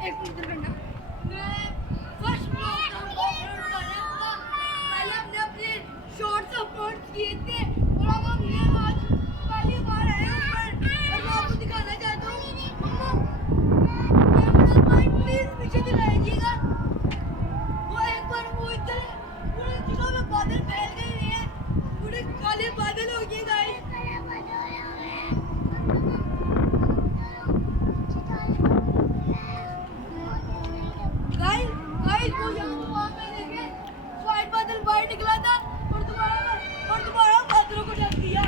एक मिनट करना। मैं फर्स्ट ब्लॉग का अपलोड कर रहा था। पहले हमने अपने शॉर्ट्स अपलोड किए थे और अब हम ये आज पहली बार आए हैं ऊपर और मैं आपको दिखाना चाहता हूँ। कैमरा भाई प्लीज पीछे दिखाइएगा। वो एक बार वो इधर पूरे दिनों में बादल फैल गए हैं, पूरे काले बादल हो गए गाइस। गाइस वो यहाँ वहाँ पे देखे व्हाइट बादल बाहर निकला था और दोबारा बादलों को ढक दिया।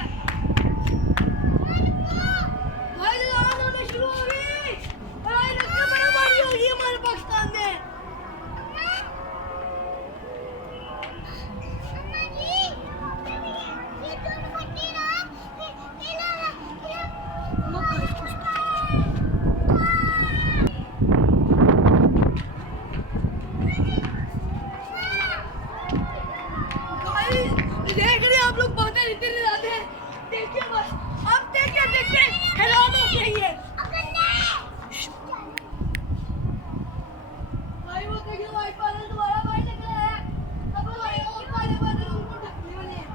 भाई लड़ाई होने शुरू हो गई। भाई लगता है बर्फबारी हो गई हमारे पाकिस्तान में। देख रहे आप लोग बातें इतने ज्यादा हैं। देखिए बस अब देखिए हैरान हो गई है भाई। वो देखिए व्हाइट बादल दोबारा बाहर निकला है। अब और काले बादल उनको ढकने वाले हैं।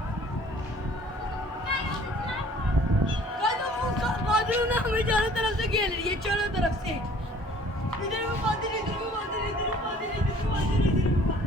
बादलों ने हमें चारों तरफ से घेर लिया, चारों तरफ से। इधर भी बादल, इधर भी बादल, इधर भी बादल, इधर भी बादल, इधर भी बादल।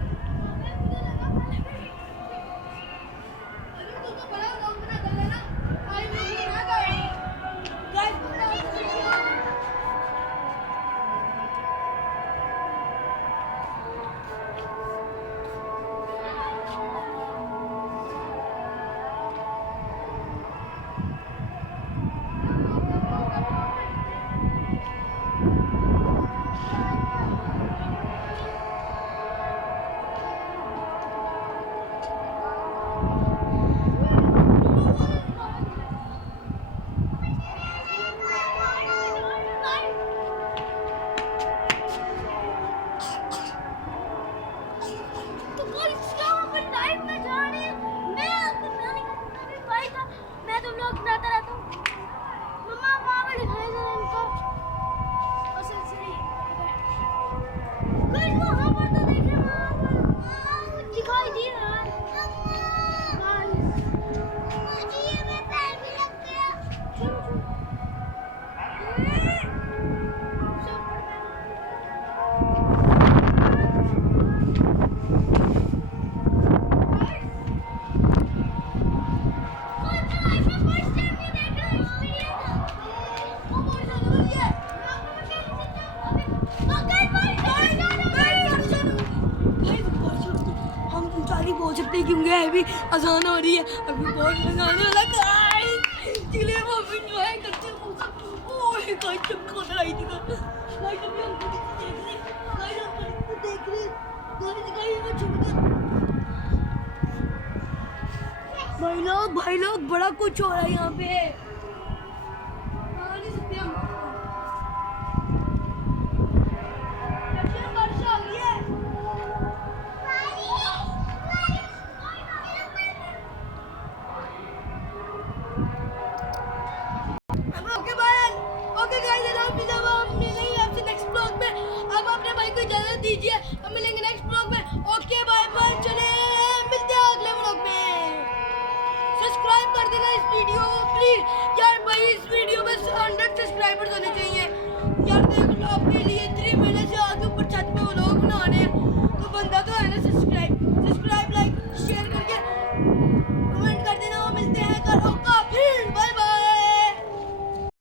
बोल सकते हैं क्योंकि अभी आसान हो रही है, अभी बहुत आसान वाला गाइस, इसलिए वो अभी एंजॉय करते हैं। ओह गाइस तुम कौन आई थी गाइस, अभी हम देख रहे गाइस, हम देख रहे गाइस वो छुप गया। भाई लोग बड़ा कुछ हो रहा है यहाँ पे। नहीं सकते हम। बारिश आ गई है। ओके गाइस, हम मिलेंगे आपसे नेक्स्ट ब्लॉग में। अब अपने भाई को इजाजत दीजिए, हम मिलेंगे नेक्स्ट ब्लॉग में। ओके बाय बाय, चले मिलते हैं अगले ब्लॉग में। सब्सक्राइब कर देना इस वीडियो को प्लीज यार भाई, इस वीडियो में 100 सब्सक्राइबर्स होने चाहिए यार। देख लो आपके लिए 3